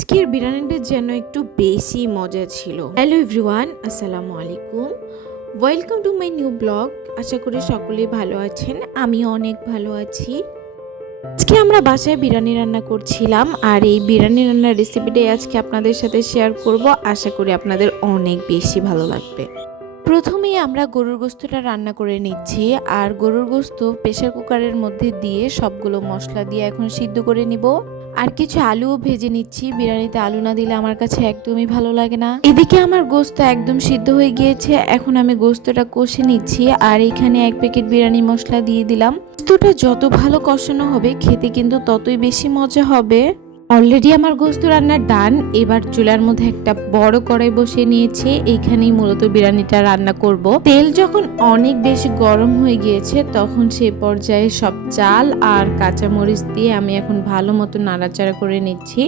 আজকের বিরিয়ানিটা যেন একটু বেশি মজা ছিল। হ্যালো এভরিওয়ান, আসসালামু আলাইকুম, welcome to my new blog. আশা করি সকলেই ভালো আছেন, আমিও অনেক ভালো আছি। আজকে আমরা বাসায় বিরিয়ানি রান্না করছিলাম, আর এই বিরিয়ানি রান্নার রেসিপিটাই আজকে আপনাদের সাথে শেয়ার করব। আশা করি আপনাদের অনেক বেশি ভালো লাগবে। প্রথমেই আমরা গরুর গোস্তটা রান্না করে নিচ্ছি, আর গরুর গোস্ত প্রেসার কুকারের মধ্যে দিয়ে সবগুলো মশলা দিয়ে এখন সিদ্ধ করে নিব। আর কিছু আলুও ভেজে নিচ্ছি, বিরিয়ানিতে আলু না দিলে আমার কাছে একদমই ভালো লাগে না। এদিকে আমার গোস্ত একদম সিদ্ধ হয়ে গিয়েছে, এখন আমি গোস্তটা কষে নিচ্ছি। আর এখানে 1 প্যাকেট বিরিয়ানি মশলা দিয়ে দিলাম। গোস্তটা যত ভালো কষানো হবে খেতে কিন্তু ততই বেশি মজা হবে। অলরেডি আমার গোস্ত রান্না ডান। এবার চুলার মধ্যে একটা বড় কড়াই বসিয়ে নিয়েছি, এইখানেই মূলত বিরিয়ানিটা রান্না করব। তেল যখন অনেক বেশি গরম হয়ে গিয়েছে তখন সেই পর্যায়ে সব চাল আর কাঁচামরিচ দিয়ে আমি এখন ভালো মতো নাড়াচাড়া করে নিচ্ছি।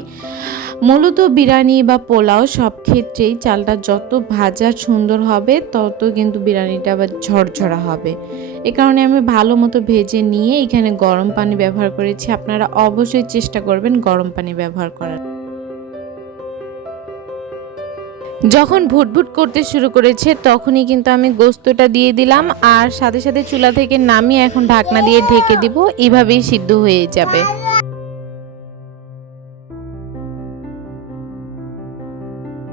মূলত বিরিয়ানি বা পোলাও সব ক্ষেত্রেই চালটা যত ভাজা সুন্দর হবে তত কিন্তু বিরিয়ানিটা আবার ঝরঝরা হবে। এ কারণে আমি ভালো মতো ভেজে নিয়ে এখানে গরম পানি ব্যবহার করেছি। আপনারা অবশ্যই চেষ্টা করবেন গরম পানি ব্যবহার করার। যখন ভুটভুট করতে শুরু করেছে তখনই কিন্তু আমি গোস্তটা দিয়ে দিলাম, আর সাথে সাথে চুলা থেকে নামিয়ে এখন ঢাকনা দিয়ে ঢেকে দিব। এভাবেই সিদ্ধ হয়ে যাবে।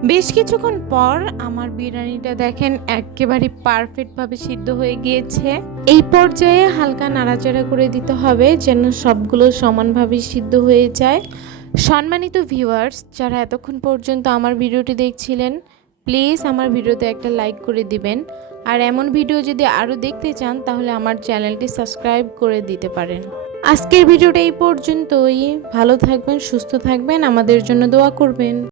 বেশ কিছুক্ষণ পর আমার বিরিয়ানিটা দেখেন একেবারে পারফেক্টভাবে সিদ্ধ হয়ে গিয়েছে। এই পর্যায়ে হালকা নাড়াচাড়া করে দিতে হবে যেন সবগুলো সমানভাবে সিদ্ধ হয়ে যায়। সম্মানিত ভিউয়ার্স, যারা এতক্ষণ পর্যন্ত আমার ভিডিওটি দেখছিলেন, প্লিজ আমার ভিডিওতে একটা লাইক করে দিবেন। আর এমন ভিডিও যদি আরও দেখতে চান তাহলে আমার চ্যানেলটি সাবস্ক্রাইব করে দিতে পারেন। আজকের ভিডিওটা এই পর্যন্তই। ভালো থাকবেন, সুস্থ থাকবেন, আমাদের জন্য দোয়া করবেন।